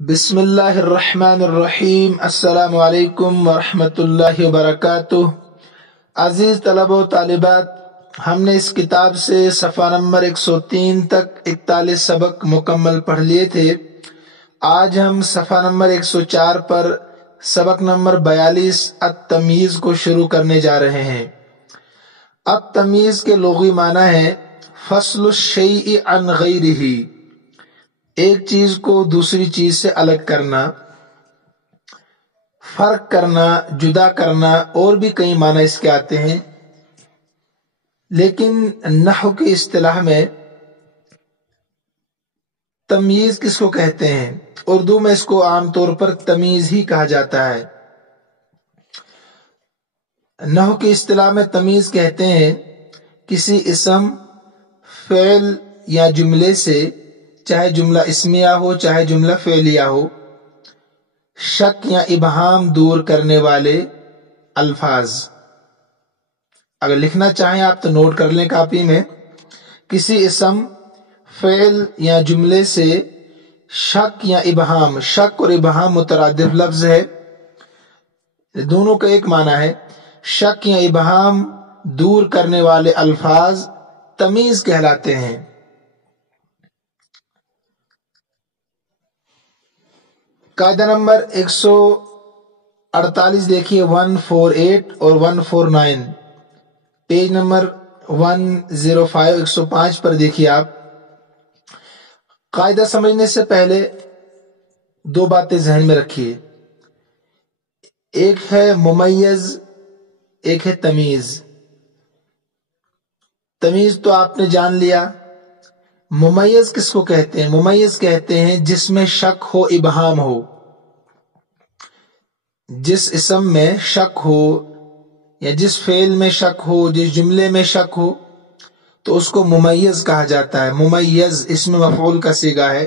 بسم اللہ الرحمن الرحیم۔ السلام علیکم ورحمۃ اللہ وبرکاتہ۔ عزیز طلبہ و طالبات، ہم نے اس کتاب سے صفحہ نمبر 103 تک 41 سبق مکمل پڑھ لیے تھے۔ آج ہم صفحہ نمبر 104 پر سبق نمبر 42 التمییز کو شروع کرنے جا رہے ہیں۔ التمییز کے لغوی معنی ہے فصل الشیء عن غیرہ، ایک چیز کو دوسری چیز سے الگ کرنا، فرق کرنا، جدا کرنا، اور بھی کئی معنی اس کے آتے ہیں، لیکن نحو کی اصطلاح میں تمییز کس کو کہتے ہیں؟ اردو میں اس کو عام طور پر تمیز ہی کہا جاتا ہے۔ نحو کی اصطلاح میں تمیز کہتے ہیں کسی اسم، فعل یا جملے سے، چاہے جملہ اسمیہ ہو چاہے جملہ فعلیہ ہو، شک یا ابہام دور کرنے والے الفاظ۔ اگر لکھنا چاہیں آپ تو نوٹ کر لیں کاپی میں۔ کسی اسم، فعل یا جملے سے شک یا ابہام، شک اور ابہام مترادف لفظ ہے، دونوں کا ایک معنی ہے۔ شک یا ابہام دور کرنے والے الفاظ تمیز کہلاتے ہیں۔ قاعدہ نمبر 148 دیکھیے، 148 اور 149، پیج نمبر 105 105 پر دیکھیے آپ۔ قاعدہ سمجھنے سے پہلے دو باتیں ذہن میں رکھیے، ایک ہے ممیز، ایک ہے تمیز۔ تمیز تو آپ نے جان لیا، ممیز کس کو کہتے ہیں؟ ممیز کہتے ہیں جس میں شک ہو، ابہام ہو، جس اسم میں شک ہو یا جس فعل میں شک ہو، جس جملے میں شک ہو تو اس کو ممیز کہا جاتا ہے۔ ممیز اسم مفعول کا صیغہ ہے،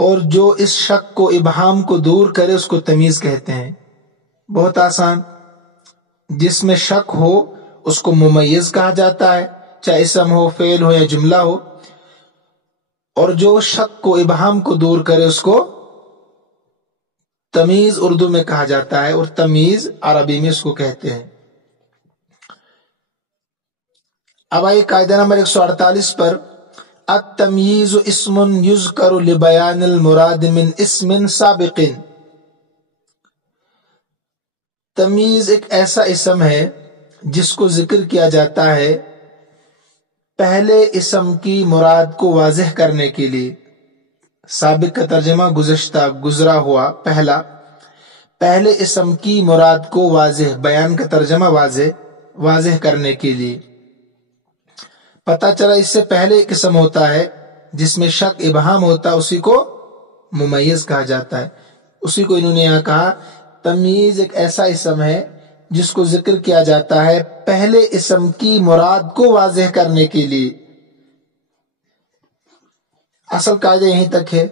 اور جو اس شک کو، ابہام کو دور کرے اس کو تمیز کہتے ہیں۔ بہت آسان، جس میں شک ہو اس کو ممیز کہا جاتا ہے، چاہے اسم ہو، فعل ہو یا جملہ ہو، اور جو شک کو، ابہام کو دور کرے اس کو تمیز اردو میں کہا جاتا ہے، اور تمیز عربی میں اس کو کہتے ہیں۔ اب آئیے قاعدہ نمبر 148 پر، التمییز اسم یذکر لبیان المراد من اسم سابق۔ تمیز ایک ایسا اسم ہے جس کو ذکر کیا جاتا ہے پہلے اسم کی مراد کو واضح کرنے کے لیے۔ سابق کا ترجمہ گزشتہ، گزرا ہوا، پہلا، پہلے اسم کی مراد کو واضح، بیان کا ترجمہ واضح کرنے کے لیے۔ پتہ چلا اس سے پہلے ایک اسم ہوتا ہے جس میں شک، ابہام ہوتا ہے، اسی کو ممیز کہا جاتا ہے۔ اسی کو انہوں نے یہاں کہا تمیز ایک ایسا اسم ہے جس کو ذکر کیا جاتا ہے پہلے اسم کی مراد کو واضح کرنے کے لیے۔ اصل قاعدہ یہیں تک ہے۔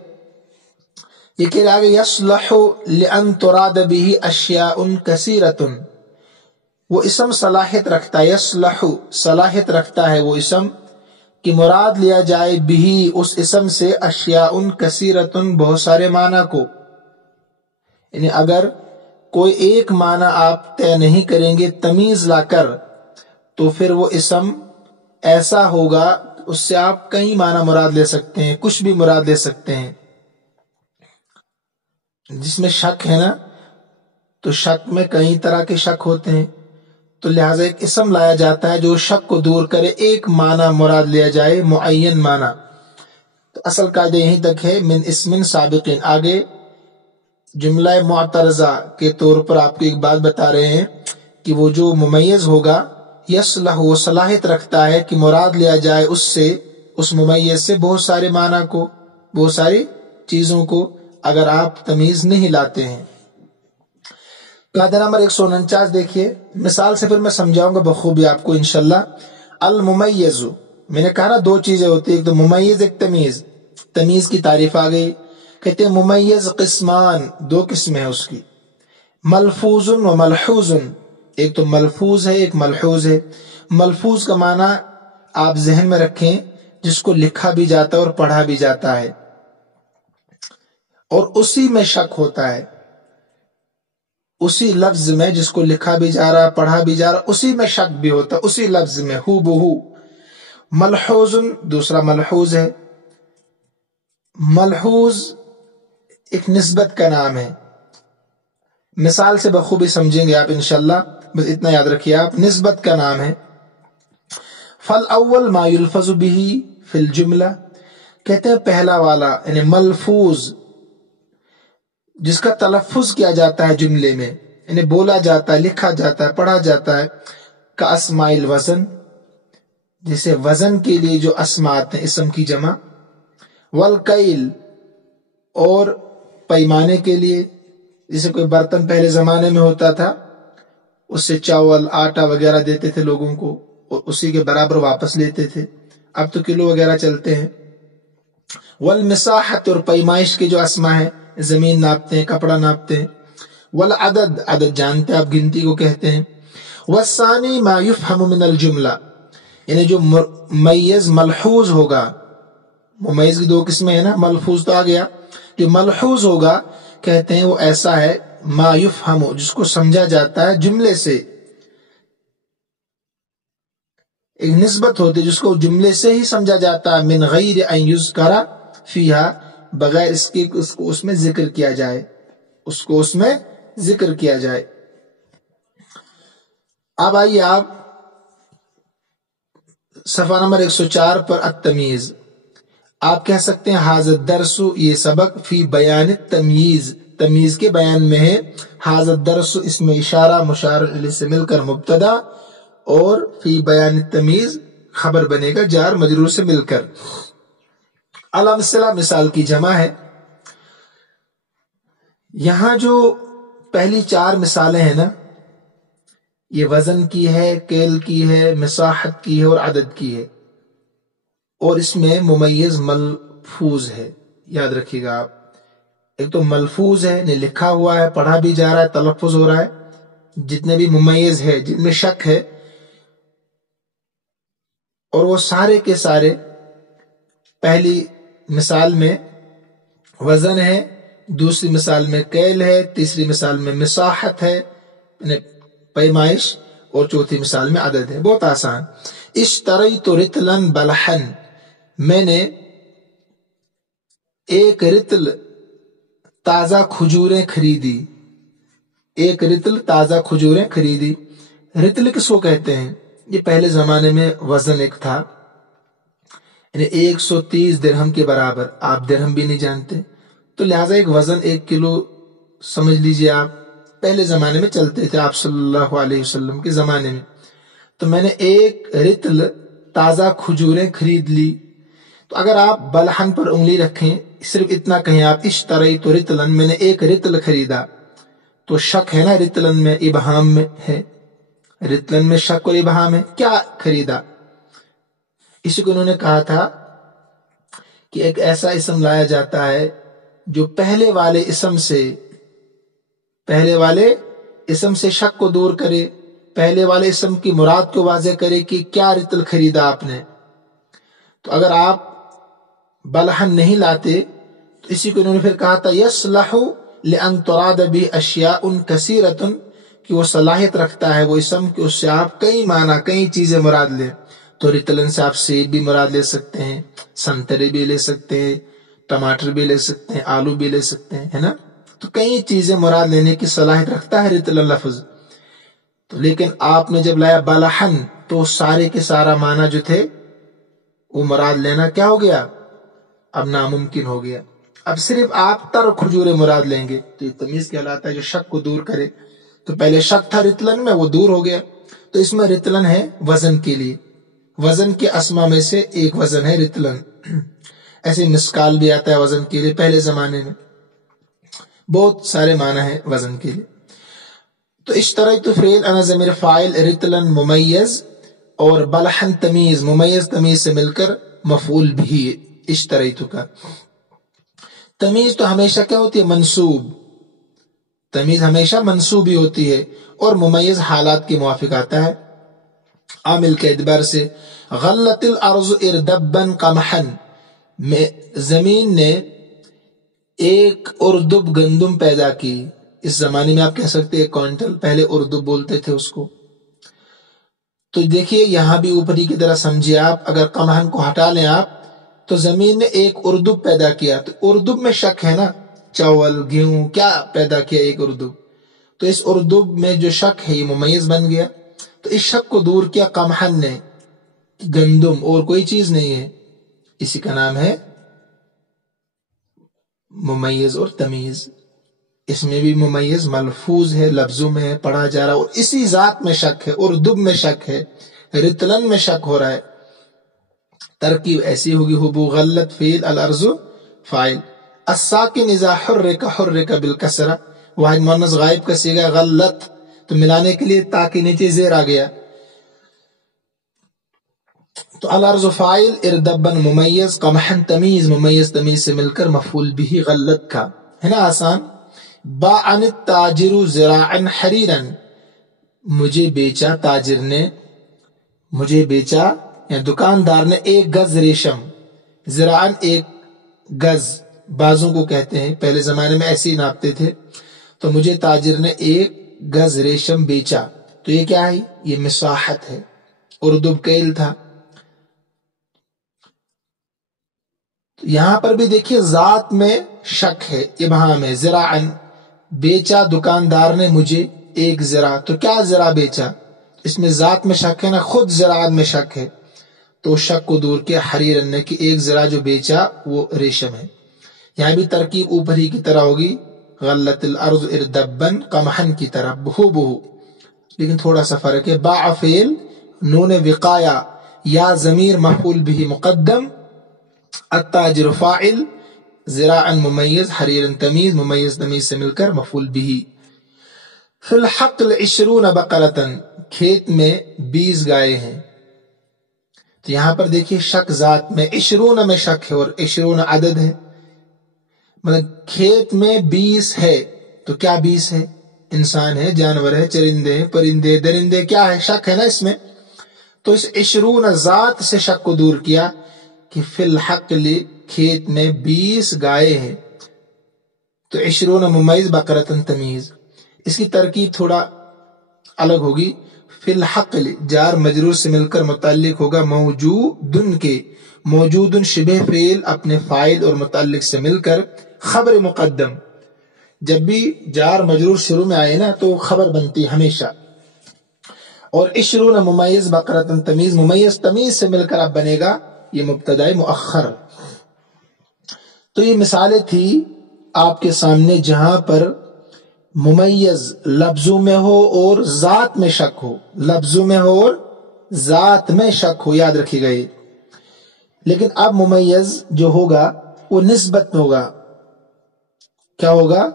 یہ کہ آگے یصلح لأن تراد به اشیاء کثیرۃ، وہ اسم صلاحیت رکھتا ہے، یصلح صلاحیت رکھتا ہے وہ اسم کہ مراد لیا جائے بھی اس اسم سے اشیاء کثیرۃ، بہت سارے معنی کو۔ یعنی اگر کوئی ایک معنی آپ طے نہیں کریں گے تمیز لا کر تو پھر وہ اسم ایسا ہوگا اس سے آپ کئی معنی مراد لے سکتے ہیں، کچھ بھی مراد لے سکتے ہیں۔ جس میں شک ہے نا، تو شک میں کئی طرح کے شک ہوتے ہیں، تو لہٰذا ایک اسم لایا جاتا ہے جو شک کو دور کرے، ایک معنی مراد لیا جائے، معین معنی۔ تو اصل قاعدہ یہیں تک ہے، من اسم سابق۔ آگے جملہ معترضہ کے طور پر آپ کو ایک بات بتا رہے ہیں کہ وہ جو ممیز ہوگا، یصلح، وہ صلاحیت رکھتا ہے کہ مراد لیا جائے اس سے، اس ممیز سے، بہت سارے معنی کو، بہت ساری چیزوں کو، اگر آپ تمیز نہیں لاتے ہیں۔ قاعدہ نمبر 149 دیکھیے، مثال سے پھر میں سمجھاؤں گا بخوبی آپ کو انشاءاللہ۔ الممیز، میں نے کہا نا دو چیزیں ہوتی ہیں، ایک تو ممیز، ایک تمیز۔ تمیز کی تعریف آ گئی، کہتے ہیں ممیز قسمان، دو قسمیں ہیں اس کی، ملفوظ و ملحوظ۔ ایک تو ملفوظ ہے، ایک ملحوظ ہے۔ ملفوظ کا معنی آپ ذہن میں رکھیں، جس کو لکھا بھی جاتا ہے اور پڑھا بھی جاتا ہے، اور اسی میں شک ہوتا ہے، اسی لفظ میں جس کو لکھا بھی جا رہا پڑھا بھی جا رہا اسی میں شک بھی ہوتا ہے، اسی لفظ میں ہو بہو۔ ملحوظ دوسرا ملحوظ ہے، ملحوظ ایک نسبت کا نام ہے، مثال سے بخوبی سمجھیں گے آپ انشاءاللہ، بس اتنا یاد رکھیے آپ، نسبت کا نام ہے۔ فالاول ما یلفظ به فی الجملہ، کہتے ہیں پہلا والا یعنی ملفوظ جس کا تلفظ کیا جاتا ہے جملے میں، یعنی بولا جاتا ہے، لکھا جاتا ہے، پڑھا جاتا ہے، کا اسماء الوزن، جیسے وزن کے لیے جو اسماء آتے ہیں اسم کی جمع، والکیل اور پیمانے کے لیے، جیسے کوئی برتن پہلے زمانے میں ہوتا تھا اس سے چاول آٹا وغیرہ دیتے تھے لوگوں کو اور اسی کے برابر واپس لیتے تھے، اب تو کلو وغیرہ چلتے ہیں۔ والمساحت اور پیمائش کے جو اسماء ہیں، زمین ناپتے ہیں، کپڑا ناپتے ہیں۔ والعدد عدد جانتے ہیں آپ، گنتی کو کہتے ہیں۔ والثانی ما یفہم من الجملہ، یعنی جو ممیز ملحوظ ہوگا، ممیز کی دو قسمیں ہیں نا، ملحوظ تو آ گیا، جو ملحوظ ہوگا کہتے ہیں وہ ایسا ہے ما یفہم جس کو سمجھا جاتا ہے جملے سے، ایک نسبت ہوتی ہے جس کو جملے سے ہی سمجھا جاتا ہے، من غیر ان یذکر فیہا، بغیر اس کے اس کو اس میں ذکر کیا جائے، اس کو اس میں ذکر کیا جائے۔ اب آئیے آپ صفحہ نمبر 104 پر التمیز، آپ کہہ سکتے ہیں حاضر درس، یہ سبق، فی بیان التمییز، تمیز کے بیان میں ہے۔ حاضر درس اس میں اشارہ مشار الیہ سے مل کر مبتدا، اور فی بیان التمیز خبر بنے گا جار مجرور سے مل کر۔ الامثلہ مثال کی جمع ہے۔ یہاں جو پہلی 4 مثالیں ہیں نا، یہ وزن کی ہے، کیل کی ہے، مساحت کی ہے اور عدد کی ہے، اور اس میں ممیز ملفوظ ہے، یاد رکھیے گا آپ۔ ایک تو ملفوظ ہے، یعنی لکھا ہوا ہے، پڑھا بھی جا رہا ہے، تلفظ ہو رہا ہے، جتنے بھی ممیز ہے جن میں شک ہے، اور وہ سارے کے سارے پہلی مثال میں وزن ہے، دوسری مثال میں کیل ہے، تیسری مثال میں مساحت ہے یعنی پیمائش، اور چوتھی مثال میں عدد ہے۔ بہت آسان۔ اشتریت رطلا بلحا، میں نے ایک رطل تازہ کھجوریں خریدی، ایک رطل تازہ کھجوریں خریدی۔ رطل کس کو کہتے ہیں؟ یہ پہلے زمانے میں وزن ایک تھا، یعنی 130 درہم کے برابر، آپ درہم بھی نہیں جانتے تو لہٰذا ایک وزن 1 کلو سمجھ لیجئے آپ، پہلے زمانے میں چلتے تھے آپ صلی اللہ علیہ وسلم کے زمانے میں۔ تو میں نے ایک رطل تازہ کھجوریں خرید لی، تو اگر آپ بلحن پر انگلی رکھیں، صرف اتنا کہیں آپ اشتریت رطلا، میں نے ایک رطل خریدا، تو شک ہے نا رطلن میں، ابہام میں ہے، رطلن میں شک اور ابہام ہے، کیا خریدا؟ اسی کو انہوں نے کہا تھا کہ ایک ایسا اسم لایا جاتا ہے جو پہلے والے اسم سے شک کو دور کرے، پہلے والے اسم کی مراد کو واضح کرے کہ کیا رطل خریدا آپ نے۔ تو اگر آپ بلحن نہیں لاتے تو اسی کو انہوں نے پھر کہا تھا یصلح لأن تراد به اشیاء کثیرۃ، کہ وہ صلاحیت رکھتا ہے وہ اسم کہ اس سے آپ کئی معنی، کئی چیزیں مراد لیں۔ تو رطلن سے آپ سیب بھی مراد لے سکتے ہیں، سنترے بھی لے سکتے ہیں، ٹماٹر بھی لے سکتے ہیں، آلو بھی لے سکتے ہیں، ہے نا؟ تو کئی چیزیں مراد لینے کی صلاحیت رکھتا ہے رطلن لفظ۔ تو لیکن آپ نے جب لایا بلحن تو سارے کے سارا معنی جو تھے وہ مراد لینا کیا ہو گیا؟ اب ناممکن ہو گیا۔ اب صرف آپ تر کھجوریں مراد لیں گے تو یہ تمیز کہلاتا ہے جو شک کو دور کرے۔ تو پہلے شک تھا رطلن میں، وہ دور ہو گیا، تو اس میں رطلن ہے وزن کے لیے، وزن کے اسما میں سے ایک وزن ہے رطلن۔ ایسے مسکال بھی آتا ہے وزن کے لیے، پہلے زمانے میں بہت سارے معنی ہیں وزن کے لیے۔ تو اشتریت فعل انا ضمیر فاعل، رطلن ممیز، اور بلحن تمیز، ممیز تمیز سے مل کر مفعول بھی اشتریت کا۔ تمیز تو ہمیشہ کیا ہوتی ہے؟ منصوب، تمیز ہمیشہ منصوب ہی ہوتی ہے، اور ممیز حالات کے موافق آتا ہے۔ عامل کے اعتبار سے غلت الارض اردبا قمحا، زمین نے ایک اردب گندم پیدا کی. اس زمانے میں آپ کہہ سکتے ہیں 1 کوئنٹل، پہلے اردب بولتے تھے اس کو. تو دیکھیے یہاں بھی اوپری کی طرح سمجھیے آپ، اگر قمحن کو ہٹا لیں آپ تو زمین نے ایک اردب پیدا کیا. تو اردب میں شک ہے نا، چاول گیہوں کیا پیدا کیا ایک اردب. تو اس اردب میں جو شک ہے یہ ممیز بن گیا. تو اس شک کو دور کیا قمحن نے، گندم اور کوئی چیز نہیں ہے، اسی کا نام ہے ممیز اور تمیز. اس میں بھی ممیز ملفوظ ہے، لفظوں میں ہے، پڑھا جا رہا، اور اسی ذات میں شک ہے، اردب میں شک ہے، رتلن میں شک ہو رہا ہے. ترکیب ایسی ہوگی، ہبو غلط فیل الارض فاعل. الساکن اذا حرک حرک بالکسرہ، واحد مؤنث غائب کا صیغہ غلط، تو ملانے کے لیے تا کے نیچے زیر آ گیا. تو الارض فاعل، اردبن ممیز، قمحن تمیز، ممیز تمیز سے مل کر مفعول بھی غلط کا ہے نا آسان. باعن التاجر زراعا حریرا، مجھے بیچا تاجر نے، مجھے بیچا یا دکاندار نے 1 گز ریشم. زراعن 1 گز بازوں کو کہتے ہیں، پہلے زمانے میں ایسے ہی ناپتے تھے. تو مجھے تاجر نے 1 گز ریشم بیچا. تو یہ کیا ہے؟ یہ مساحت ہے، اردب کیل تھا. یہاں پر بھی دیکھیے ذات میں شک ہے، ابہام ہے. زراعن بیچا دکاندار نے مجھے 1 زرا، تو کیا زرا بیچا؟ اس میں ذات میں شک ہے نا، خود زراعت میں شک ہے. تو شک کو دور کیا حریرن نے کہ 1 زرا جو بیچا وہ ریشم ہے. یہاں بھی ترکیب اوپر ہی کی طرح ہوگی، غلت الارض اردبن قمحن کی طرح بہو بہو، لیکن تھوڑا سا فرق ہے. باع فعل، نون وقایا یا ضمیر مفعول بھی مقدم، التاجر فاعل، زراعا ممیز، حریرا تمیز، ممیز تمیز سے مل کر مفعول بھی. فی الحقل 20 بقرۃ، کھیت میں 20 گائے ہیں. تو یہاں پر دیکھیے شک ذات میں، 20 میں شک ہے اور 20 عدد ہے، مطلب کھیت میں 20 ہے. تو کیا 20 ہے؟ انسان ہے، جانور ہے، چرندے ہیں، پرندے، درندے، کیا ہے؟ شک ہے نا اس میں. تو اس 20 ذات سے شک کو دور کیا کہ فی الحقل، کھیت میں 20 گائے ہیں. تو 20 ممیز بقرۃ تمیز. اس کی ترکیب تھوڑا الگ ہوگی. فی الحقل جار مجرور سے مل کر متعلق ہوگا موجودن کے، موجودن شبہ فعل اپنے فاعل اور متعلق سے مل کر خبر مقدم. جب بھی جار مجرور شروع میں آئے نا تو خبر بنتی ہمیشہ. اور 20 ممیز بقرۃ تمیز، ممیز تمیز سے مل کر اب بنے گا یہ مبتدائے مؤخر. تو یہ مثالیں تھی آپ کے سامنے جہاں پر ممیز لفظوں میں ہو اور ذات میں شک ہو، لفظوں میں ہو اور ذات میں شک ہو، یاد رکھی گئی. لیکن اب ممیز جو ہوگا وہ نسبت میں ہوگا. کیا ہوگا؟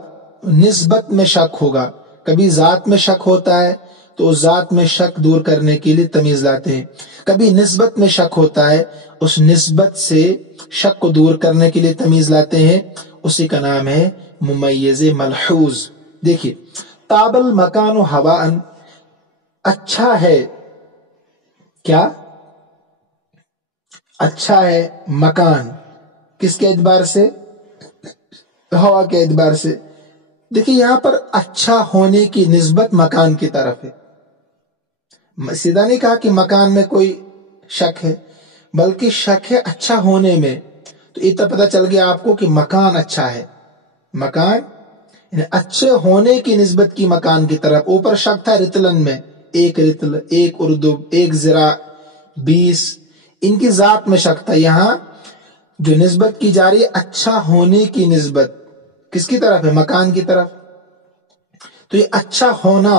نسبت میں شک ہوگا. کبھی ذات میں شک ہوتا ہے تو اس ذات میں شک دور کرنے کے لیے تمیز لاتے ہیں. کبھی نسبت میں شک ہوتا ہے، اس نسبت سے شک کو دور کرنے کے لیے تمیز لاتے ہیں، اسی کا نام ہے ممیز ملحوظ. دیکھیے طاب المکان ہواء، اچھا ہے، کیا اچھا ہے مکان، کس کے اعتبار سے؟ ہوا کے اعتبار سے. دیکھیے یہاں پر اچھا ہونے کی نسبت مکان کی طرف ہے. سیدھا نہیں کہا کہ مکان میں کوئی شک ہے، بلکہ شک ہے اچھا ہونے میں. تو اتنا پتہ چل گیا آپ کو کہ مکان اچھا ہے. مکان یعنی اچھے ہونے کی نسبت کی مکان کی طرف. اوپر شک تھا رتلن میں، 1 رتل، 1 اردب، 1 زرا، 20، ان کی ذات میں شک تھا. یہاں جو نسبت کی جا رہی ہے اچھا ہونے کی نسبت کس کی طرف ہے؟ مکان کی طرف. تو یہ اچھا ہونا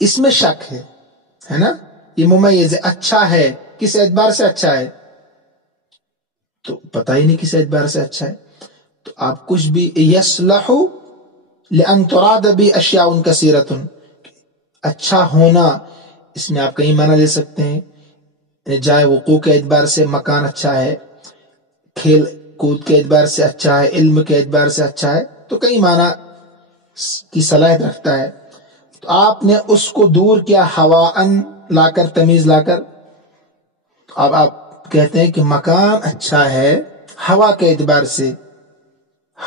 اس میں شک ہے نا. یہ ممیز اچھا ہے، کس اعتبار سے اچھا ہے؟ تو پتہ ہی نہیں کس اعتبار سے اچھا ہے. تو آپ کچھ بھی یصلح لأن تراد بھی اشیاء کثیرۃ، اچھا ہونا اس میں آپ کئی معنی لے سکتے ہیں. جائے وقوع کے اعتبار سے مکان اچھا ہے، کھیل کود کے اعتبار سے اچھا ہے، علم کے اعتبار سے اچھا ہے. تو کئی معنی کی صلاحیت رکھتا ہے. تو آپ نے اس کو دور کیا ہواءن لا کر، تمیز لا کر. اب آپ کہتے ہیں کہ مکان اچھا ہے ہوا کے اعتبار سے،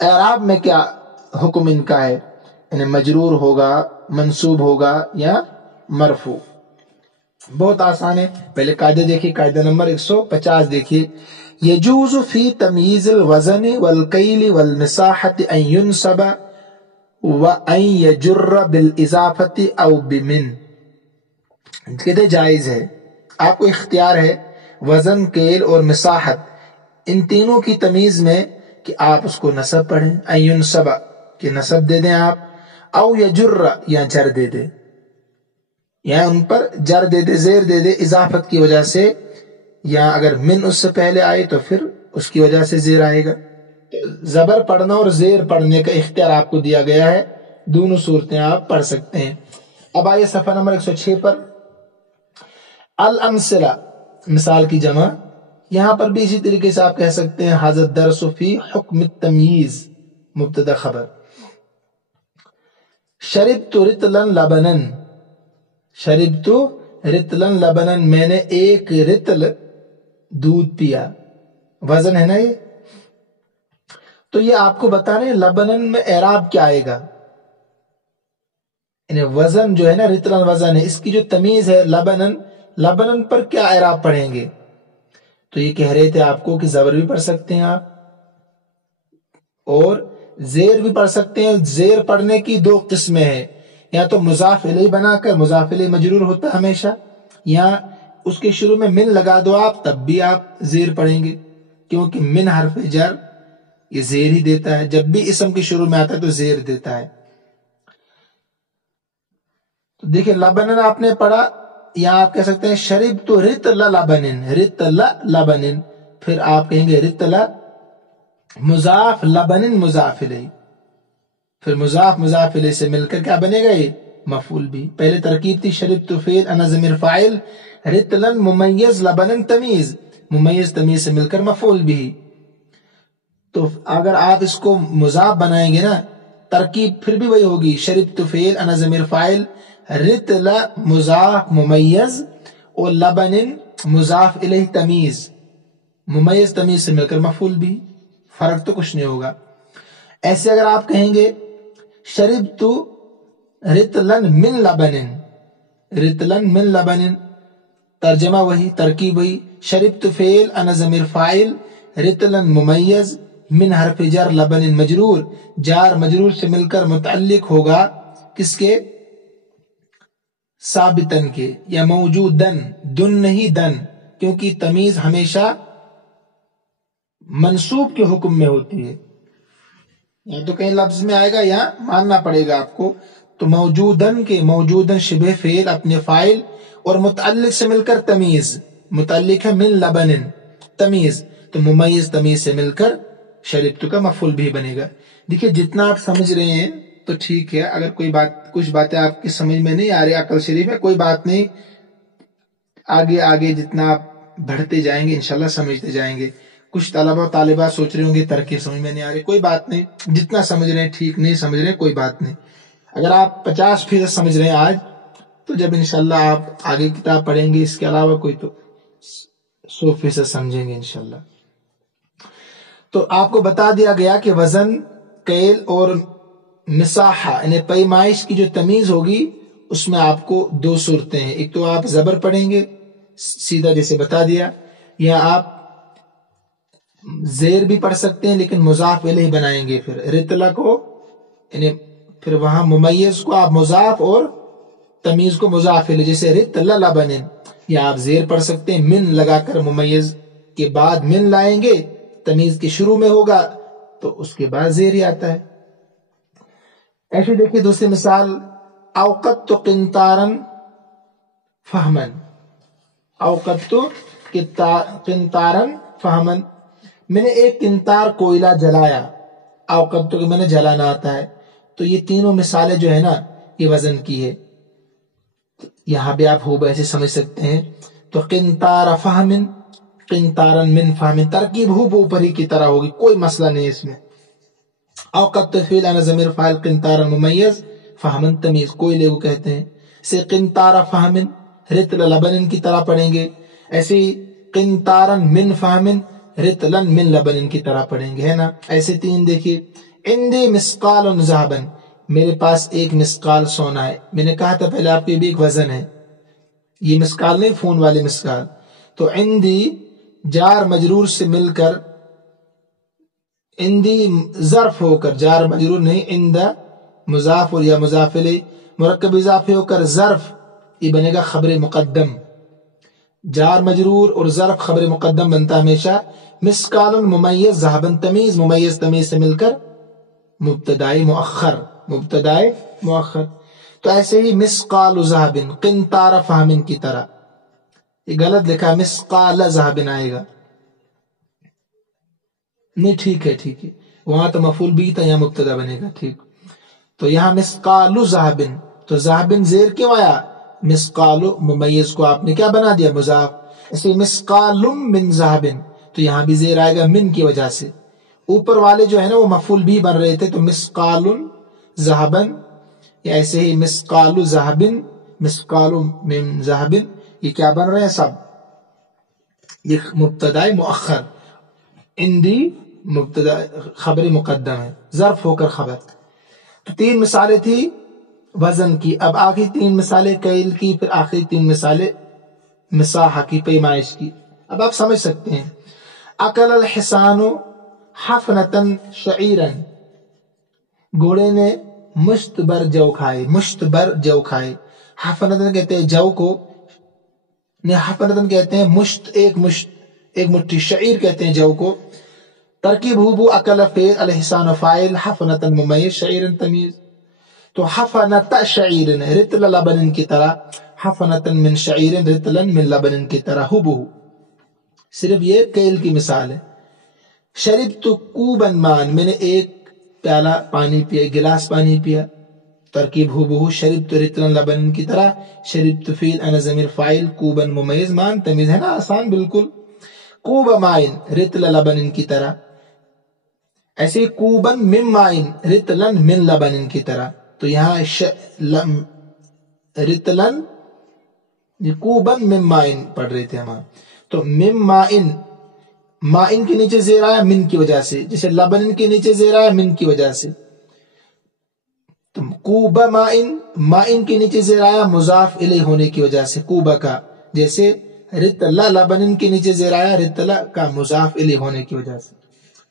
اعراب میں کیا حکم ان کا ہے، یعنی مجرور ہوگا، منصوب ہوگا یا مرفوع؟ بہت آسان ہے، پہلے قاعدے دیکھیے، قاعدہ نمبر 150 دیکھیے، یجوز فی تمییز الوزن والکیل والمساحة ان ينصب وان یجر بالاضافة او بمن، کہتے جائز ہے، آپ کو اختیار ہے وزن، کیل اور مساحت ان تینوں کی تمیز میں کہ آپ اس کو نصب پڑھیں، ان ينصب کہ نصب دے دیں آپ، او یجر یا جر دے دیں، یا ان پر جر دے دے، زیر دے دے اضافت کی وجہ سے، یا اگر من اس سے پہلے آئے تو پھر اس کی وجہ سے زیر آئے گا۔ زبر پڑھنا اور زیر پڑھنے کا اختیار آپ کو دیا گیا ہے، دونوں صورتیں آپ پڑھ سکتے ہیں۔ اب آئیے صفحہ نمبر 106 پر، الامثلہ مثال کی جمع، یہاں پر بھی اسی طریقے سے آپ کہہ سکتے ہیں ھذا الدرس فی حکم التمییز، مبتدا خبر، شربت رطلا لبنا، شربت رطلا لبنا، میں نے ایک رطل دودھ پیا، وزن ہے نا یہ، تو یہ آپ کو بتا رہے ہیں لبنن میں اعراب کیا آئے گا، یعنی وزن جو ہے نا رطلا وزن ہے، اس کی جو تمیز ہے لبنن، لبنن پر کیا اعراب پڑھیں گے؟ تو یہ کہہ رہے تھے آپ کو کہ زبر بھی پڑھ سکتے ہیں آپ اور زیر بھی پڑھ سکتے ہیں۔ زیر پڑھنے کی دو قسمیں ہیں، یا تو مضاف الیہ بنا کر، مضاف الیہ مجرور ہوتا ہے ہمیشہ، یا اس کے شروع میں من لگا دو آپ، تب بھی آپ زیر پڑھیں گے، کیونکہ من حرف جر یہ زیر ہی دیتا ہے، جب بھی اسم کے شروع میں آتا ہے تو زیر دیتا ہے۔ تو دیکھیں لبنن آپ نے پڑھا، یا آپ کہہ سکتے ہیں شربت رطل لبنن، رطل لبنن، پھر آپ کہیں گے رطل مضاف لبنن مضاف الیہ، پھر مضاف مضاف الیہ سے مل کر کیا بنے گا؟ یہ مفعول بھی۔ پہلے ترکیب تھی شربت فعل انا ضمیر فاعل، رطلا ممیز لبنن تمیز، ممیز تمیز سے مل کر مفعول بھی۔ تو اگر آپ اس کو مضاف بنائیں گے نا، ترکیب پھر بھی وہی ہوگی، شربت فعل انا ضمیر فاعل، رطل مضاف ممیز، اور لبنن مضاف الیہ تمیز، ممیز تمیز سے مل کر مفعول بھی، فرق تو کچھ نہیں ہوگا۔ ایسے اگر آپ کہیں گے شربت رطلا من لبنن، رطلا من لبنن، ترجمہ وہی، ترکیب وہی، شربت فعل انا ضمیر فاعل، رطلا ممیز، من حرف جر لبنن مجرور، جار مجرور سے مل کر متعلق ہوگا کس کے؟ ثابتن کے، یا موجودن، دن نہیں دن، کیونکہ تمیز ہمیشہ منصوب کے حکم میں ہوتی ہے، یا تو کہیں لفظ میں آئے گا یا ماننا پڑے گا آپ کو۔ تو موجودن کے، موجودن شبہ فعل اپنے فاعل اور متعلق سے مل کر تمیز، متعلق ہے من لبنن تمیز، تو ممیز تمیز سے مل کر شربت کا مفعول بھی بنے گا۔ دیکھیے جتنا آپ سمجھ رہے ہیں تو ٹھیک ہے، اگر کوئی بات، کچھ باتیں آپ کی سمجھ میں نہیں آ رہی عقل شریف میں، کوئی بات نہیں، آگے آگے جتنا آپ بڑھتے جائیں گے انشاءاللہ سمجھتے جائیں گے۔ کچھ طلبہ و طالبات سوچ رہے ہوں گے ترکیب سمجھ میں نہیں آ رہی، کوئی بات نہیں، جتنا سمجھ رہے ہیں ٹھیک، نہیں سمجھ رہے ہیں کوئی بات نہیں۔ اگر آپ 50% سمجھ رہے ہیں آج، تو جب انشاءاللہ آپ آگے کتاب پڑھیں گے اس کے علاوہ کوئی، تو 100% سمجھیں گے انشاءاللہ۔ تو آپ کو بتا دیا گیا کہ وزن، کیل اور مساحہ یعنی پیمائش کی جو تمیز ہوگی اس میں آپ کو دو صورتیں ہیں، ایک تو آپ زبر پڑھیں گے سیدھا جیسے بتا دیا، یا آپ زیر بھی پڑھ سکتے ہیں لیکن مضاف الیہ بنائیں گے، پھر رطلا کو، یعنی پھر وہاں ممیز کو آپ مضاف اور تمیز کو مضاف الیہ، جیسے رطل لبنن، یا آپ زیر پڑھ سکتے ہیں من لگا کر، ممیز کے بعد من لائیں گے، تمیز کے شروع میں ہوگا تو اس کے بعد زیر ہی آتا ہے۔ ایسے دیکھیے دوسری مثال، اوقدت قنطارا فہما، اوقدت قنطارا فہما، میں نے ایک قنطار کوئلہ جلایا، اوقدت کہ میں نے جلانا آتا ہے۔ تو یہ تینوں مثالیں جو ہے نا یہ وزن کی ہے، یہاں بھی آپ ہو ایسے سمجھ سکتے ہیں۔ تو قنطار فہم، قنطارا من فہم، ترکیب ہو اوپر ہی کی طرح ہوگی، کوئی مسئلہ نہیں اس میں۔ اوقدت فعل انا ضمیر فاعل، قنطارا ممیز، فہمن تمیز، کوئلے کو کہتے ہیں۔ اسے قنطارا فہمن رطل لبنن کی طرح پڑھیں گے، ایسے ہی قنطارا من فہمن رطلا من لبنن کی طرح پڑھیں گے، ہے نا۔ ایسے تین دیکھیے، عندي مسقال ذهبا، میرے پاس ایک مسقال سونا ہے. میں نے کہا تھا پہلے آپ کو یہ بھی ایک وزن ہے، یہ مسقال نہیں فون والے مسقال. تو عندي جار مجرور سے مل کر، عندي ظرف ہو کر، جار مجرور نہیں، عند مضاف اور یا مضاف الیہ مرکب اضافے ہو کر ظرف، یہ بنے گا خبر مقدم. جار مجرور اور ظرف خبر مقدم بنتا ہمیشہ. مسقال ممیز ذهبا تمیز، ممیز تمیز سے مل کر مبتدائے مؤخر، مبتدائے مؤخر. تو ایسے ہی مسقال ذهب قنطار فہم کی طرح، یہ غلط لکھا، مسقال ذهب آئے گا. نہیں ٹھیک ہے ٹھیک ہے، وہاں تو مفعول بھی تھا، یہاں مبتدا بنے گا. ٹھیک، تو یہاں مسقال ذهب، تو ذهب زیر کیوں آیا؟ مسقال ممیز کو آپ نے کیا بنا دیا؟ مضاف. ایسے مسقال من ذهب، تو یہاں بھی زیر آئے گا من کی وجہ سے. اوپر والے جو ہے نا وہ مفعول بھی بن رہے تھے، تو مسقال ذهبا، یا ایسے ہی مسقال ذهب، مسقال من ذهب، یہ کیا بن رہے ہیں سب؟ یہ مبتدا مؤخر. عندي مبتدا خبر مقدم ہے، ظرف ہو کر خبر. تو 3 مثالیں تھی وزن کی. اب آخری 3 مثالیں کیل کی، پھر آخری 3 مثالیں مساحہ کی، پیمائش کی. اب آپ سمجھ سکتے ہیں. اکل الحسان حفنة شعیرا، گھوڑے نے مشت بر جو کھائے، مشت بر جو کھائے. حفنة کہتے ہیں جو کو، حفنة کہتے ہیں مشت، ایک مشت، ایک مٹھی. شعیر کہتے ہیں جو کو. ترکیب ہو اکل فعل، الحسان فاعل، حفنة ممیز، شعیرا تمیز. تو حفنة شعیر رطل لبن کی طرح، حفنة من شعیر رطلا من لبن کی طرح، ہو صرف یہ کیل کی مثال ہے. شربت کوبا ماء، میں نے ایک پیالہ پانی پیا، ایک گلاس پانی پیا. ترکیب ہو شربت رطلا لبن کی طرح، شربت فعل، انا ضمیر فاعل، کوبا ممیز، ماء تمیز. ہے نا آسان بالکل. کوبا ماء رطل لبن کی طرح. ایسے کوبا من ماء رطلا من لبن کی طرح. تو یہاں رطلا کوبا من ماء پڑھ رہے تھے ہم. تو من ماء، مائن کے نیچے زیر آیا من کی وجہ سے، جیسے لبن کے نیچے زیر آیا من کی وجہ سے. تو کوبا مائن، مائن کے نیچے زیر آیا مضاف الیہ ہونے کی وجہ سے کوبا کا، جیسے رتلا لبن کے نیچے زیر آیا رتلا کا مضاف الیہ ہونے کی وجہ سے.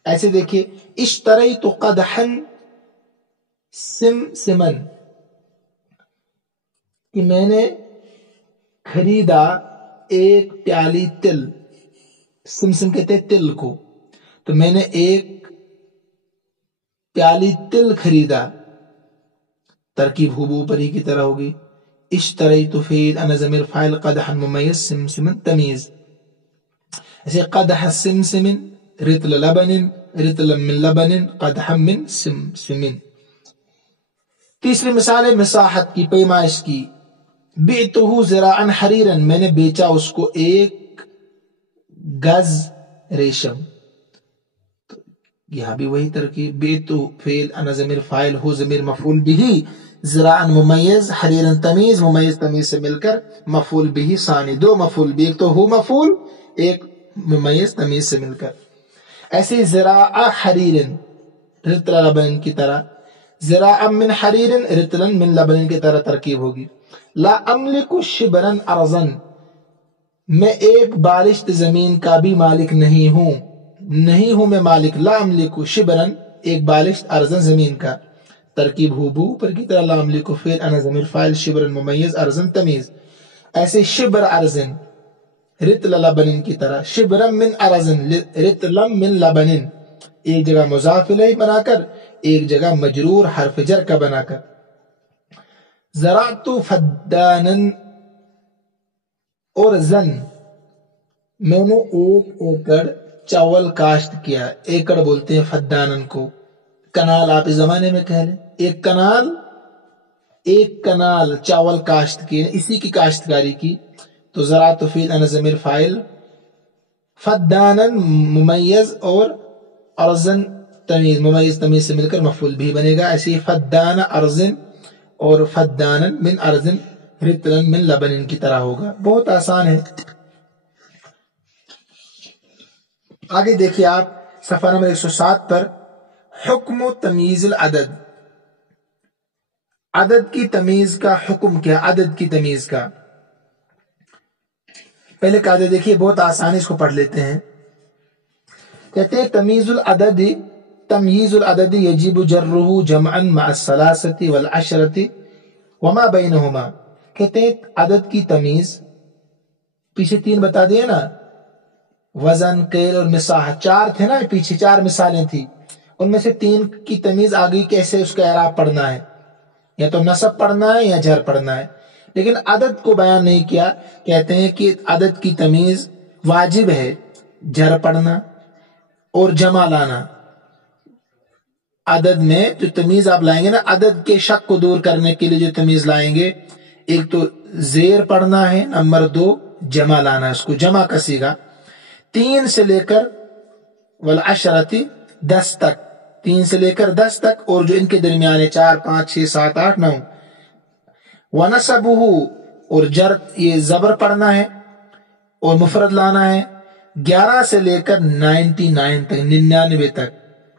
ایسے دیکھیے اشتریت قدحا سمسما، کہ میں نے خریدا ایک پیالی تل. سمسم کہتے ہیں تل کو. تو میں نے ایک پیالی تل خریدا. ترکیب ہو پری کی طرح ہوگی. اشتریت فعل، انا ضمیر فاعل، قدحا ممیز، سمسما تمیز. ایسے قدح سمسم رطل لبن، رطلا من لبن، قدحا من سمسم. تیسری مثال ہے مساحت کی، پیمائش کی. بعتہ ذراعا حریرا، میں نے بیچا اس کو ایک گز ریشم. یہاں بھی وہی ترکیب. بعتہ فعل، انا ضمیر فاعل، ہو ضمیر مفعول به، ذراعا ممیز، حریرا تمیز، ممیز تمیز سے مل کر مفعول به ثانی. 2 مفعول بھی، ایک تو ہو مفعول، ایک ممیز تمیز سے مل کر. ایسے ذراع حریر رطل لبن کی طرح، ذراع من حریر رطلا من لبن کی طرح ترکیب ہوگی. لا املک شبرا ارضا، میں ایک بالشت زمین کا بھی مالک نہیں ہوں، نہیں ہوں میں مالک. لا املک شبرا، ایک بالشت، ارضا زمین کا. ترکیب ہو بو پر کی طرح. لا املک فعل، انا ضمیر فاعل، شبرا ممیز، ارضا تمیز. ایسے شبر ارض رطل لبن کی طرح، شبرا من ارض رطلا من لبن، ایک جگہ مضاف الیہ بنا کر، ایک جگہ مجرور حرف جر کا بنا کر. زرعت فدانا ارزا، میں نے ایک ایکڑ چاول کاشت کیا. ایکڑ بولتے ہیں فدانن کو. کنال آپ اس زمانے میں کہہ لیں، ایک کنال، ایک کنال چاول کاشت کیے، اسی کی کاشتکاری کی. تو زراعت فعل، انا ضمیر فاعل، فدانا ممیز اور ارزن تمیز، ممیز تمیز سے مل کر مفعول بھی بنے گا. ایسے فدانا ارزن اور فدانا من ارزن رطلا من لبن کی طرح ہوگا. بہت آسان ہے. آگے دیکھیے آپ صفحہ نمبر 107 پر حکم و تمیز العدد، عدد کی تمیز کا حکم کیا؟ عدد کی تمیز کا پہلے قاعدہ دیکھیے، بہت آسانی اس کو پڑھ لیتے ہیں. کہتے ہیں تمیز العدد، تمییز العدد یجب جرہ جمعا مع الثلاثۃ والعشرۃ وما بینہما. کہتے ہیں عدد کی تمیز، پیچھے 3 بتا دیے نا، وزن، قیل اور مساح، 4 تھے نا، پیچھے 4 مثالیں تھی، ان میں سے 3 کی تمیز آ گئی، کیسے اس کا اعراب پڑھنا ہے، یا تو نصب پڑھنا ہے یا جر پڑھنا ہے. لیکن عدد کو بیان نہیں کیا. کہتے ہیں کہ عدد کی تمیز واجب ہے جر پڑھنا اور جمع لانا. عدد میں جو تمیز آپ لائیں گے نا، عدد کے شک کو دور کرنے کے لیے جو تمیز لائیں گے، ایک تو زیر پڑھنا ہے، نمبر 2 جمع لانا ہے، اس کو جمع کا صیغہ. 3 سے لے کر والعشرۃ 10 تک، 3 سے لے کر 10 تک، اور جو ان کے درمیان 4 5 6 7 8 9. ونصبہ، اور جر یہ زبر پڑھنا ہے اور مفرد لانا ہے. 11 سے لے کر 99 تک، 99 تک.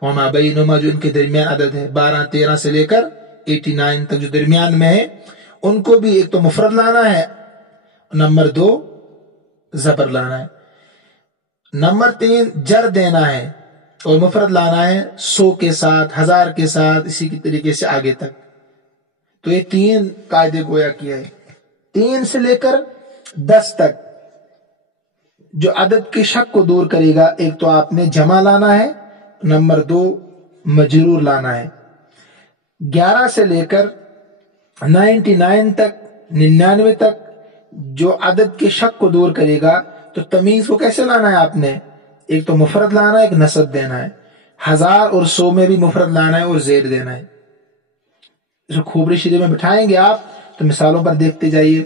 وما بینہما، جو ان کے درمیان عدد ہے، 12 13 سے لے کر 89 تک جو درمیان میں ہے، ان کو بھی ایک تو مفرد لانا ہے، نمبر 2 زبر لانا ہے. نمبر 3 جر دینا ہے اور مفرد لانا ہے 100 کے ساتھ، 1000 کے ساتھ، اسی کی طریقے سے آگے تک. تو یہ 3 قاعدے گویا کیا ہے. 3 سے لے کر 10 تک جو عدد کے شک کو دور کرے گا، ایک تو آپ نے جمع لانا ہے، نمبر 2 مجرور لانا ہے. 11 سے لے کر 99 تک، 99 تک جو عدد کے شک کو دور کرے گا، تو تمیز کو کیسے لانا ہے؟ آپ نے ایک تو مفرد لانا ہے، ایک نصب دینا ہے. 1000 اور 100 میں بھی مفرد لانا ہے اور زیر دینا ہے. اس کو کھوپڑی شریف میں بٹھائیں گے آپ تو مثالوں پر دیکھتے جائیے.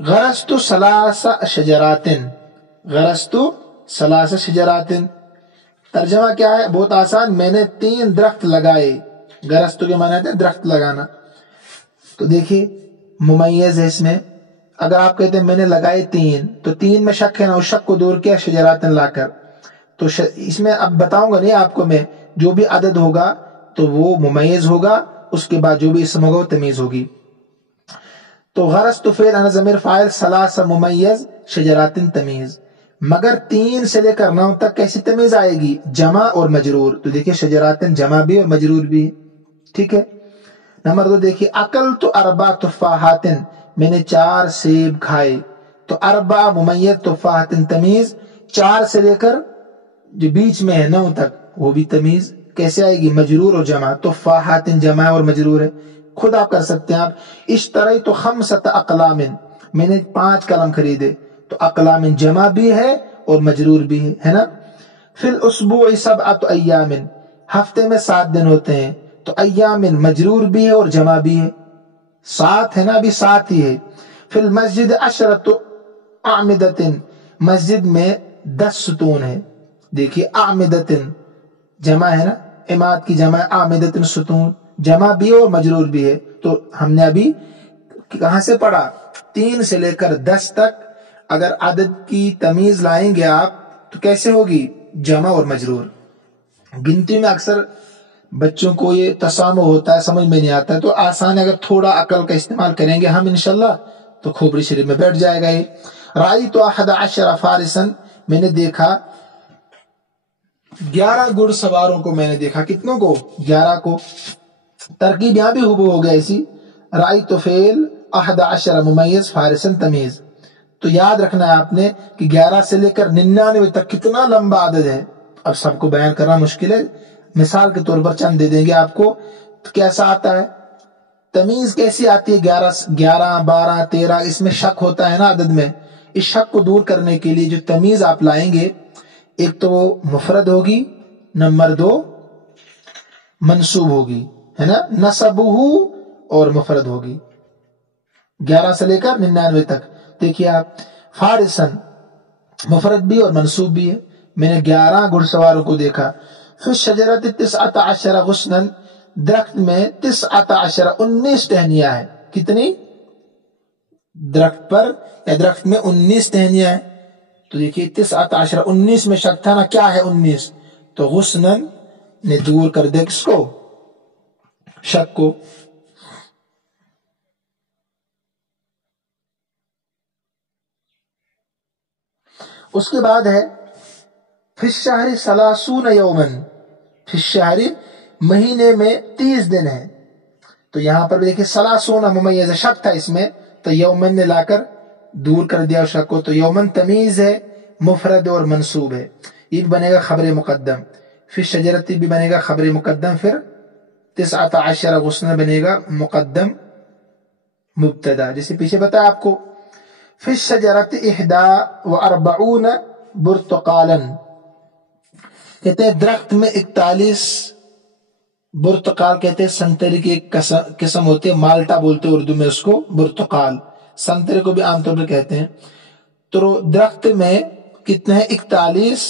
غرست ثلاث شجرات، غرست ثلاث شجرات، ترجمہ کیا ہے؟ بہت آسان، میں نے 3 درخت لگائے. غرست کے معنی ہے درخت لگانا. تو دیکھیے ممیز ہے اس میں. اگر آپ کہتے ہیں میں نے لگائے 3، تو 3 میں شک ہے نا، اس شک کو دور کیا شجرات لا کر. تو اس میں اب بتاؤں گا نہیں آپ کو میں، جو بھی عدد ہوگا تو وہ ممیز ہوگا، اس کے بعد جو بھی اسم ہوگا وہ تمیز ہوگی. تو غرست فعل انا ضمیر فاعل، ثلاث ممیز، شجرات تمیز. مگر 3 سے لے کر 9 تک کیسی تمیز آئے گی؟ جمع اور مجرور. تو دیکھیے شجرات جمع بھی اور مجرور بھی، ٹھیک ہے. نمبر 2 دیکھیے اکلت 4 تفاحات، میں نے 4 سیب کھائے. تو 4 ممیز، تفاحات تمیز. 4 سے لے کر جو بیچ میں ہے 9 تک، وہ بھی تمیز کیسے آئے گی؟ مجرور اور جمع. تفاحات جمع اور مجرور ہے، خود آپ کر سکتے ہیں آپ. اشتریت 5 اقلام، میں نے 5 قلم خریدے. تو اقلام جمع بھی ہے اور مجرور بھی ہے نا. فی الاسبوع 7 ایام، ہفتے میں 7 دن ہوتے ہیں. تو ایام مجرور بھی ہے اور جمع بھی ہے، 7 ہے نا، ابھی 7 ہی ہے. فی المسجد 10 اعمدۃ، مسجد میں 10 ستون ہے. دیکھیے اعمدۃ جمع ہے نا، عماد کی جمع اعمدۃ، ستون جمع بھی ہے اور مجرور بھی ہے. تو ہم نے ابھی کہاں سے پڑھا؟ 3 سے لے کر 10 تک اگر عدد کی تمیز لائیں گے آپ تو کیسے ہوگی؟ جمع اور مجرور. گنتی میں اکثر بچوں کو یہ تسامح ہوتا ہے، سمجھ میں نہیں آتا ہے، تو آسان ہے اگر تھوڑا عقل کا استعمال کریں گے ہم انشاءاللہ تو کھوپڑی شریف میں بیٹھ جائے گا. یہ رأیت 11 فارسا، میں نے دیکھا 11 گھڑ سواروں کو، میں نے دیکھا کتنوں کو؟ 11 کو. ترکیب یہاں بھی ہو گیا اسی. رأیت فعل 11 ممیز فارسا تمیز. تو یاد رکھنا ہے آپ نے کہ 11 سے لے کر 99 تک کتنا لمبا عدد ہے. اب سب کو بیان کرنا مشکل ہے، مثال کے طور پر چند دے دیں گے آپ کو. تو کیسا آتا ہے تمیز؟ کیسی آتی ہے؟ 11 12 13، اس میں شک ہوتا ہے نا عدد میں. اس شک کو دور کرنے کے لیے جو تمیز آپ لائیں گے، ایک تو وہ مفرد ہوگی، نمبر 2 منصوب ہوگی، ہے نا، نصبہ اور مفرد ہوگی. 11 سے لے کر 99 تک. دیکھیے آپ فارسن مفرد بھی اور منصوب بھی ہے. میں نے 11 گھڑ سواروں کو دیکھا. فی الشجرۃ 19 غصنا، درخت میں 19 ٹہنیاں ہیں. کتنی؟ درخت پر یا درخت میں 19 ٹہنیاں ہیں. تو دیکھیے 19 19 میں شک تھا نا، کیا ہے 19؟ تو غسنن نے دور کر دیا کس کو؟ شک کو. اس کے بعد ہے فی الشہر ثلاثون یومن، فی الشہر مہینے میں 30 دن ہے. تو یہاں پر بھی دیکھیں ثلاثون ممیز شک تھا اس میں، تو یومن نے لا کر دور کر دیا شک کو. تو یومن تمیز ہے، مفرد اور منصوب ہے، یہ بھی بنے گا خبر مقدم. فی الشجرتی بھی بنے گا خبر مقدم، پھر 19 غسن بنے گا مقدم مبتدا، جسے پیچھے بتایا آپ کو. فی الشجرت 41 برتقالا، کہتے ہیں درخت میں 41 برتقال، کہتے ہیں سنتری کی ایک قسم ہوتی ہے، مالٹا بولتے ہیں اردو میں اس کو، برتقال سنترے کو بھی عام طور پر کہتے ہیں. تو درخت میں کتنے ہیں؟ 41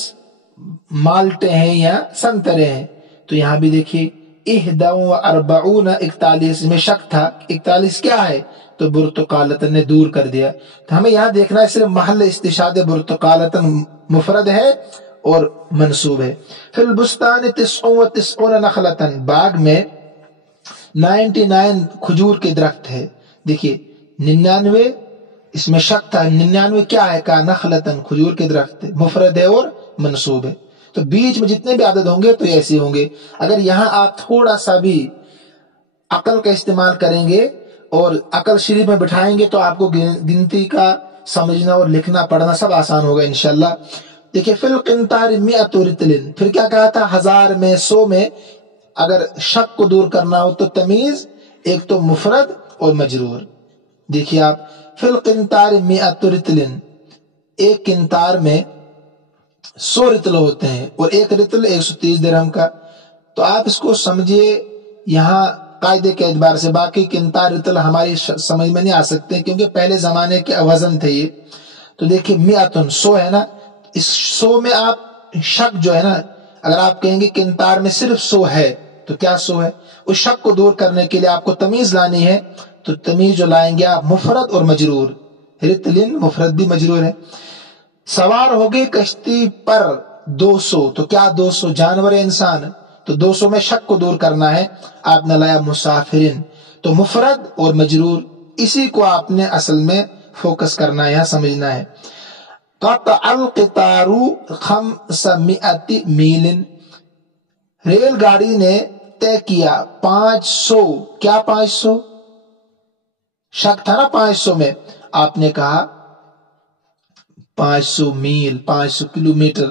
مالٹے ہیں یا سنترے ہیں. تو یہاں بھی دیکھیے 41 41 میں شک تھا، 41 کیا ہے؟ تو برتقالتن نے دور کر دیا. تو ہمیں یہاں دیکھنا ہے صرف محل استشہاد برتقالتن مفرد ہے اور منصوب ہے. فی البستان 99 نخلتن، باغ میں 99 کھجور کے درخت ہے. دیکھیے 99 اس میں شک تھا، 99 کیا ہے؟ کہا نخلتن کھجور کے درخت، مفرد ہے اور منصوب ہے. تو بیچ میں جتنے بھی عدد ہوں گے تو ایسے ہوں گے. اگر یہاں آپ تھوڑا سا بھی عقل کا استعمال کریں گے اور عقل شریف میں بٹھائیں گے تو آپ کو گنتی کا سمجھنا اور لکھنا پڑھنا سب آسان ہوگا انشاءاللہ. دیکھیں فی القنطار 100 رطل، پھر کیا کہا تھا؟ 1000 میں 100 میں اگر شک کو دور کرنا ہو تو تمیز ایک تو مفرد اور مجرور. دیکھیے آپ فی القنطار 100 رطل، ایک قنطار میں 100 رطل ہوتے ہیں اور ایک رطل 130 درہم کا. تو آپ اس کو سمجھیے یہاں قاعدے کے اعتبار سے، باقی قنطار رطل ہماری سمجھ میں نہیں آ سکتے کیونکہ پہلے زمانے کے وزن تھے یہ. تو دیکھیے 100 ہے نا، اس 100 میں آپ شک جو ہے نا، اگر آپ کہیں گے قنطار میں صرف 100 ہے تو کیا 100 ہے؟ اس شک کو دور کرنے کے لیے آپ کو تمیز لانی ہے. تو تمیز جو لائیں گے آپ مفرد اور مجرور، رطلن مفرد بھی مجرور ہے. سوار ہو گئے کشتی پر 200، تو کیا 200 جانور انسان؟ تو 200 میں شک کو دور کرنا ہے، آپ نے لایا مسافرین، تو مفرد اور مجرور، اسی کو آپ نے اصل میں فوکس کرنا ہے، سمجھنا ہے. قطع القطار 500 میل، ریل گاڑی نے طے کیا 500، کیا 500؟ شک تھا نا 500 میں، آپ نے کہا 500 میل، 500 کلومیٹر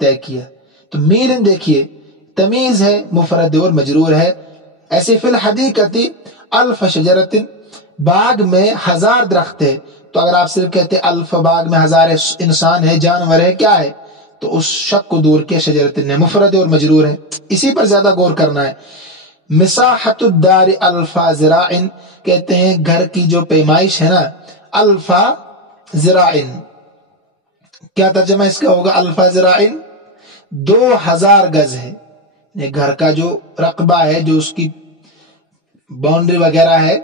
طے کیا. تو میل دیکھیے تمیز ہے، مفرد اور مجرور ہے. ایسے فی الحدیقۃ 1000 شجرۃ، باغ میں 1000 درخت ہے. تو اگر آپ صرف کہتے الف، باغ میں 1000 انسان ہے، جانور ہے، کیا ہے؟ تو اس شک کو دور کے شجرۃ نے مفرد اور مجرور ہے. اسی پر زیادہ غور کرنا ہے. مساحت الدار 1000 ذراع، کہتے ہیں گھر کی جو پیمائش ہے نا 1000 ذراع، کیا ترجمہ اس کا ہوگا؟ 1000 ذراع 2000 گز ہے. گھر کا جو رقبہ ہے، جو اس کی باؤنڈری وغیرہ ہے،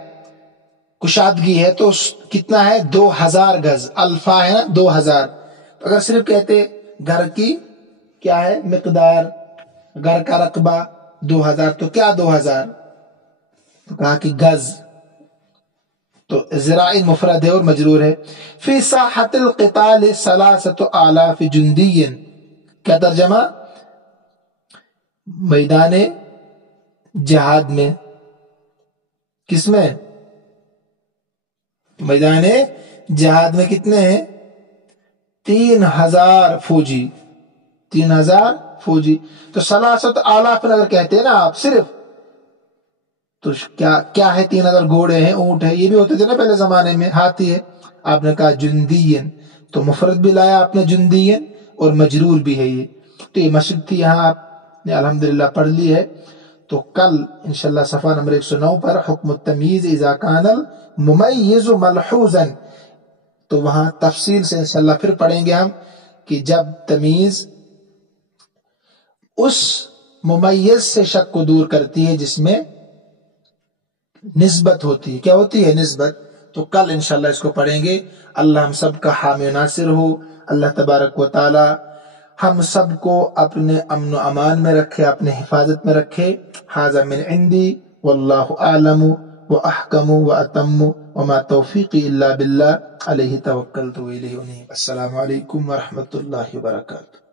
کشادگی ہے، تو کتنا ہے؟ 2000 گز. الفا ہے نا 2000. اگر صرف کہتے گھر کی کیا ہے مقدار، گھر کا رقبہ 2000، تو کیا 2000؟ تو کہا کہ گز. تو ذراع مفرد ہے اور مجرور ہے. فی ساحت القتال 3000 جندی، کیا ترجمہ؟ میدان جہاد میں، کس میں؟ میدان جہاد میں کتنے ہیں؟ 3000 فوجی، 3000 فوجی. تو 3000 اگر کہتے ہیں نا آپ صرف، تو کیا ہے؟ 3000 گھوڑے ہیں، اونٹ ہے، یہ بھی ہوتے تھے نا پہلے زمانے میں، ہاتھی ہے. آپ نے کہا جندین، تو مفرد بھی لایا آپ نے جندین اور مجرور بھی ہے یہ. تو یہ مشق تھی، یہاں آپ نے الحمدللہ پڑھ لی ہے. تو کل انشاءاللہ صفحہ نمبر 109 پر حکم التمیز اذا کان الممیز ملحوظا، تو وہاں تفصیل سے انشاءاللہ پھر پڑھیں گے ہم کہ جب تمیز اس ممیز سے شک کو دور کرتی ہے جس میں نسبت ہوتی ہے. کیا ہوتی ہے؟ نسبت. تو کل انشاءاللہ اس کو پڑھیں گے. اللہ ہم سب کا حامی و ناصر ہو. اللہ تبارک و تعالی ہم سب کو اپنے امن و امان میں رکھے، اپنے حفاظت میں رکھے۔ ھذا من عندی واللہ اعلم واحکم واتم وما توفیقی الا باللہ علیہ توکلت والیہ انیب۔ السلام علیکم ورحمۃ اللہ وبرکاتہ۔